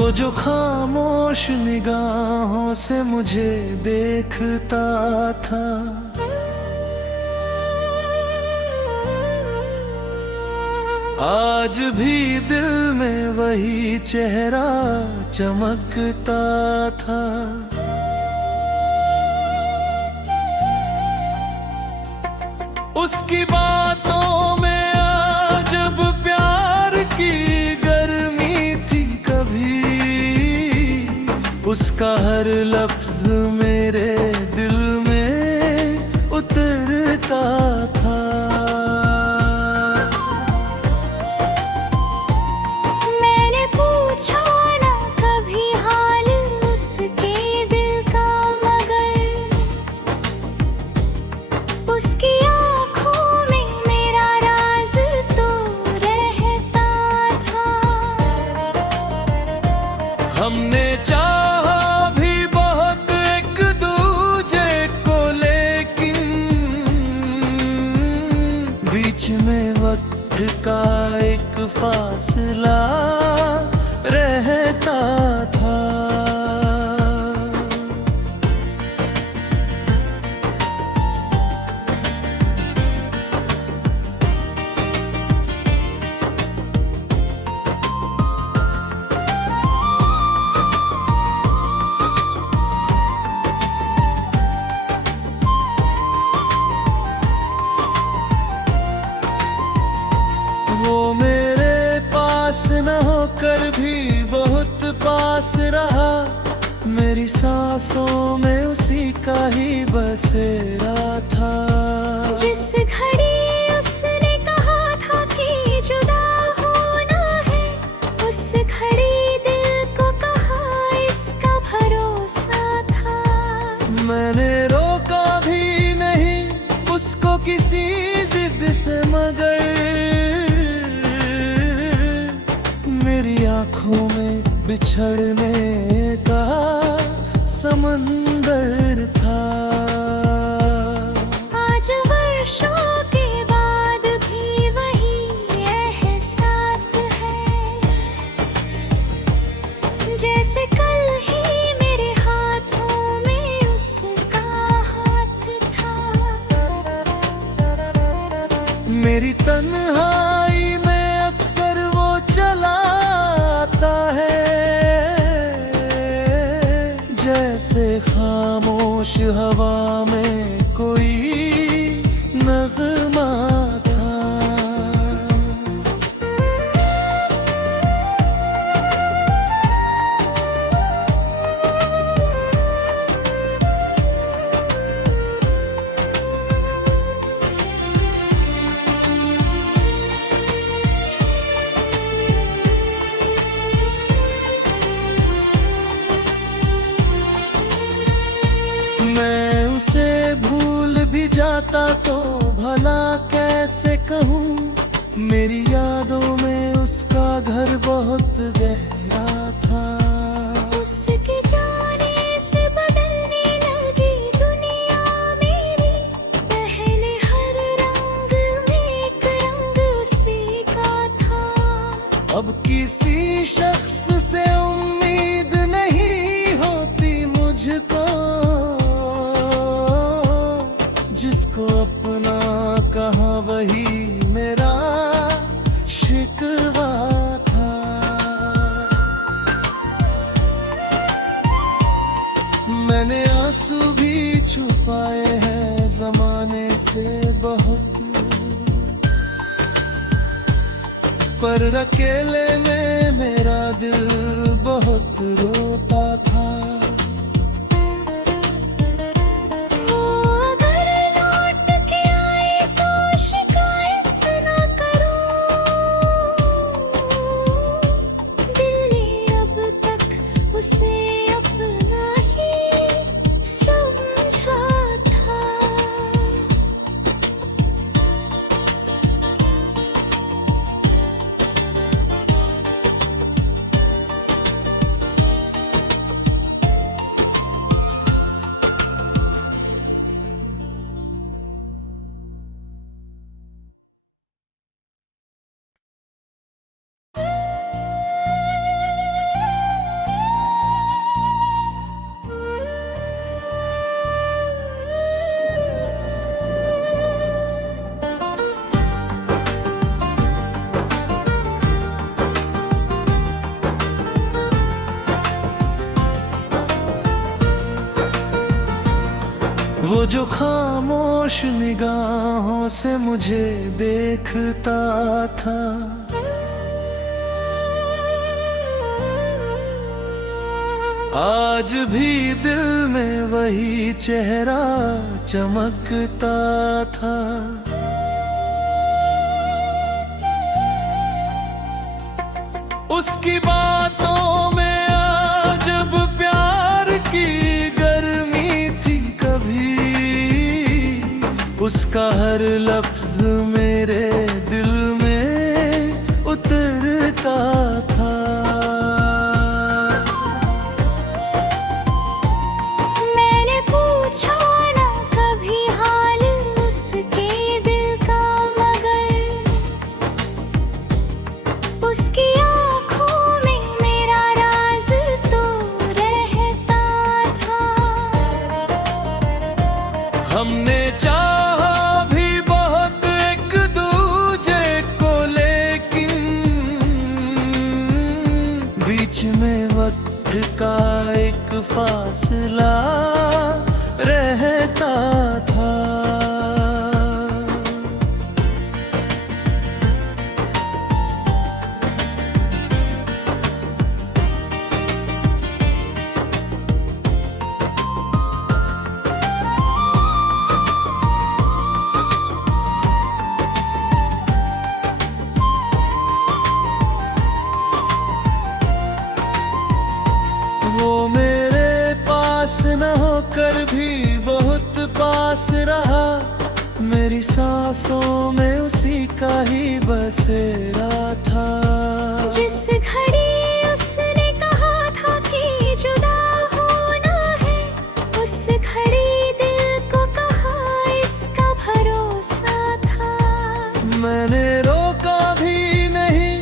वो जो खामोश निगाहों से मुझे देखता था, आज भी दिल में वही चेहरा चमकता था। उसकी बातों में अजब प्यार की गर्मी थी कभी, उसका हर लफ्ज मेरे दिल में उतरता था। मैंने पूछा ना कभी हाल उसके दिल का, मगर उसकी आँखों में मेरा राज तो रहता था। हमने चाहा भी बहुत एक दूजे को, लेकिन बीच में वक्त का एक फासला रहता था। वो मेरे पास न होकर भी बहुत पास रहा, मेरी सांसों में उसी का ही बसेरा था। जिस घड़ी उसने कहा था कि जुदा होना है, उस घड़ी दिल को कहा इसका भरोसा था। मैंने रोका भी नहीं उसको किसी जिद से, मगर मेरी आंखों में बिछड़ने का समंदर था। आज वर्षों के बाद भी वही एहसास है, जैसे कल ही मेरे हाथों में उसका हाथ था। मेरी तन्हाई में अक्सर वो चला आता है, जैसे खामोश हवा में कोई नगमा था। मैं उसे भूल भी जाता तो भला कैसे कहूँ, मेरी यादों में उसका घर बहुत गहरा था। उसके जाने से बदलने लगी दुनिया मेरी, पहले हर रंग में एक रंग उसी का था। अब किसी शख्स से उम्मीद नहीं होती मुझको, जिसको अपना कहा वही मेरा शिकवा था। मैंने आंसू भी छुपाए हैं जमाने से बहुत, पर अकेले में मेरा दिल बहुत रोता था। वो अगर लौट के आए तो शिकायत ना करूं, दिल ने अब तक उसे अपना ही समझा था। जो खामोश निगाहों से मुझे देखता था, आज भी दिल में वही चेहरा चमकता था। उसकी बातों में अजब प्यार की गर्मी थी कभी, उसका हर लफ्ज मेरे दिल में उतरता था। मैंने पूछा ना कभी हाल उसके दिल का, मगर उसकी आँखों में मेरा राज तो रहता था। हमने चाहा भी बहुत एक दूजे को, लेकिन बीच में वक्त का एक फासला रहता था। वो मेरे पास न होकर भी बहुत पास रहा, मेरी सांसों में उसी का ही बसेरा था। जिस घड़ी उसने कहा था कि जुदा होना है, उस घड़ी दिल को कहा इसका भरोसा था। मैंने रोका भी नहीं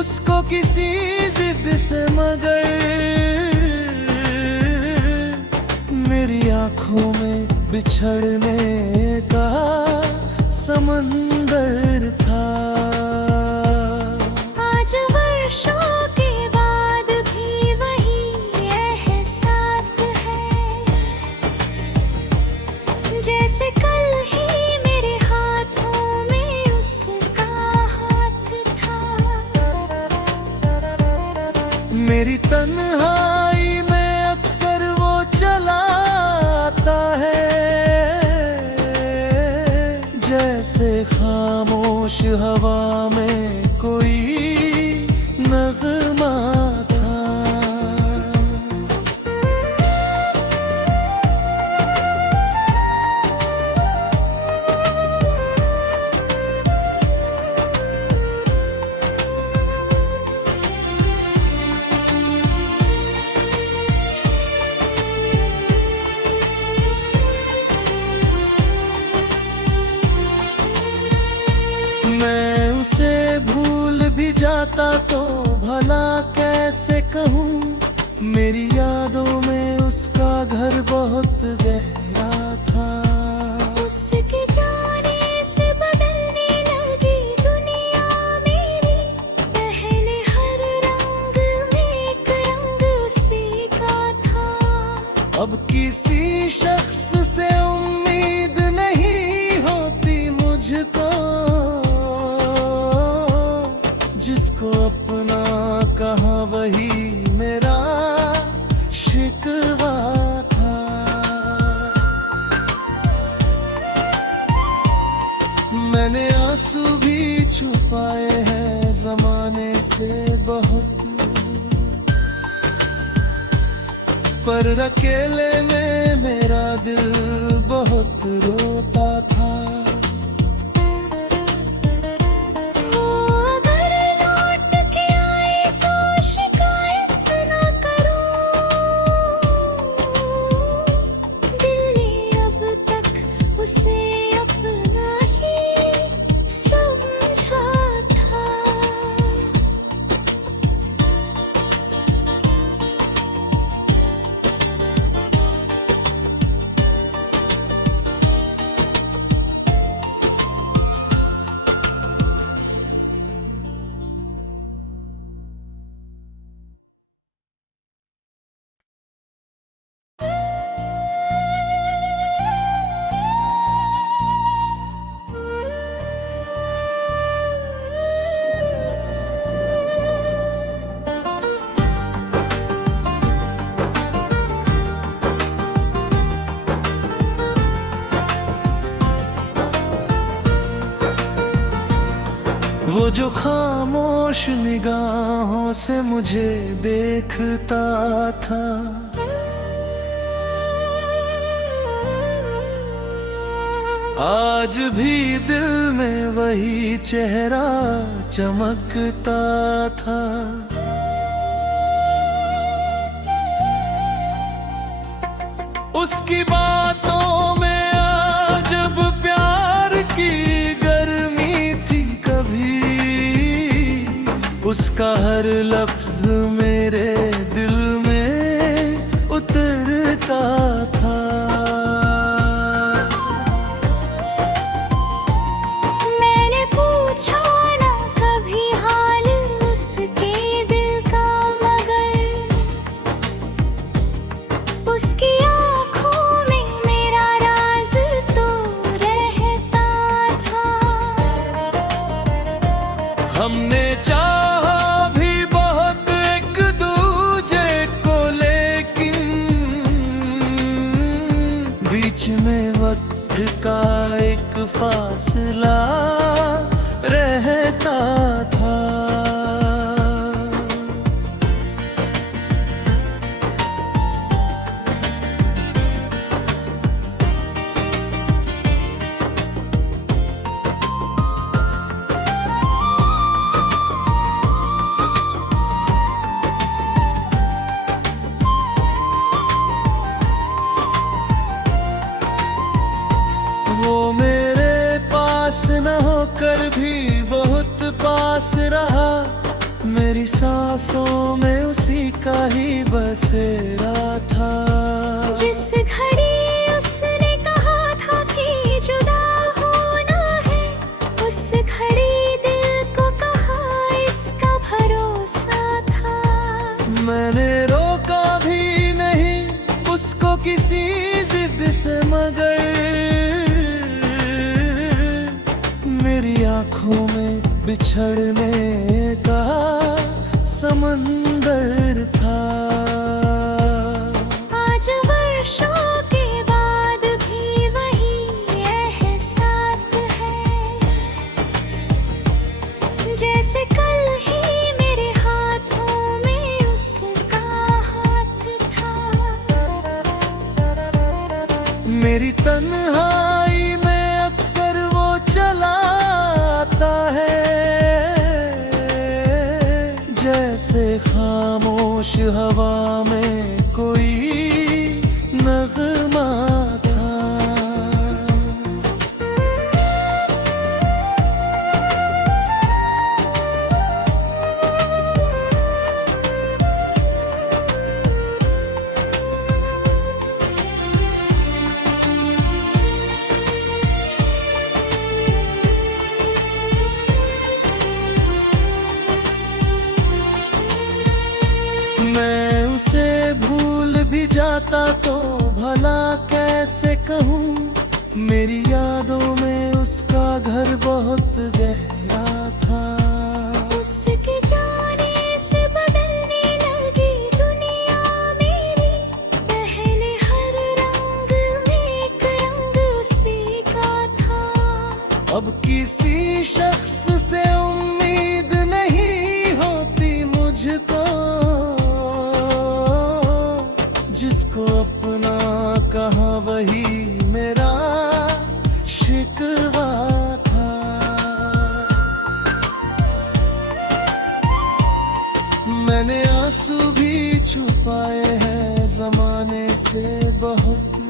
उसको किसी जिद से, मगर मेरी आंखों में बिछड़ने का समंदर था। आज वर्षों के बाद भी वही एहसास है, जैसे कल ही मेरे हाथों में उसका हाथ था। मेरी तन्हाई में अक्सर वो चला आता है, जैसे खामोश हवा में कोई नगमा था। मैं उसे भूल भी जाता तो भला कैसे कहूँ, मेरी यादों में उसका घर बहुत गहरा था। उसके जाने से बदलने लगी दुनिया मेरी, पहले हर रंग में एक रंग उसी का था। अब किसी शख्स से उम्मीद नहीं होती मुझको, जिसको अपना कहा वही मेरा शिकवा था। मैंने आंसू भी छुपाए हैं जमाने से बहुत, पर अकेले में मेरा दिल बहुत रोता था। वो अगर लौट के आए तो शिकायत ना करूं, दिल ने अब तक उसे अपना ही समझा था। वो जो खामोश निगाहों से मुझे देखता था, आज भी दिल में वही चेहरा चमकता था। उसकी बातों में अजब प्यार की गर्मी थी कभी, उसका हर लफ्ज मेरे दिल में उतरता था। मैंने पूछा ना कभी हाल उसके दिल का, मगर उसकी आँखों में मेरा राज तो रहता था। हमने चाहा भी बहुत एक दूजे को, लेकिन बीच में वक्त का एक फासला रहता था। वो मेरे पास न होकर भी बहुत पास रहा, मेरी सांसों में उसी का ही बसेरा था। जिस घड़ी उसने कहा था कि जुदा होना है, उस घड़ी दिल को कहाँ इसका भरोसा था। मैंने रोका भी नहीं उसको किसी जिद से, मगर मेरी आँखों में बिछड़ने का समंदर था। आज वर्षों के बाद भी वही एहसास है, जैसे कल ही मेरे हाथों में उसका हाथ था। मेरी तन्हाई में अक्सर वो चला आता है, जैसे खामोश हवा में कोई नगमा था। मैं उसे भूल भी जाता तो भला कैसे कहूँ, मेरी यादों में उसका घर बहुत गहरा था। उसके जाने से बदलने लगी दुनिया मेरी, पहले हर रंग में एक रंग उसी का था। अब किसी शख्स से उम्मीद नहीं होती मुझको, जिसको अपना कहा वही मेरा शिकवा था। मैंने आंसू भी छुपाए हैं जमाने से बहुत,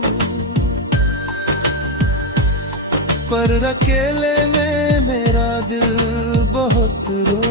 पर अकेले में मेरा दिल बहुत रो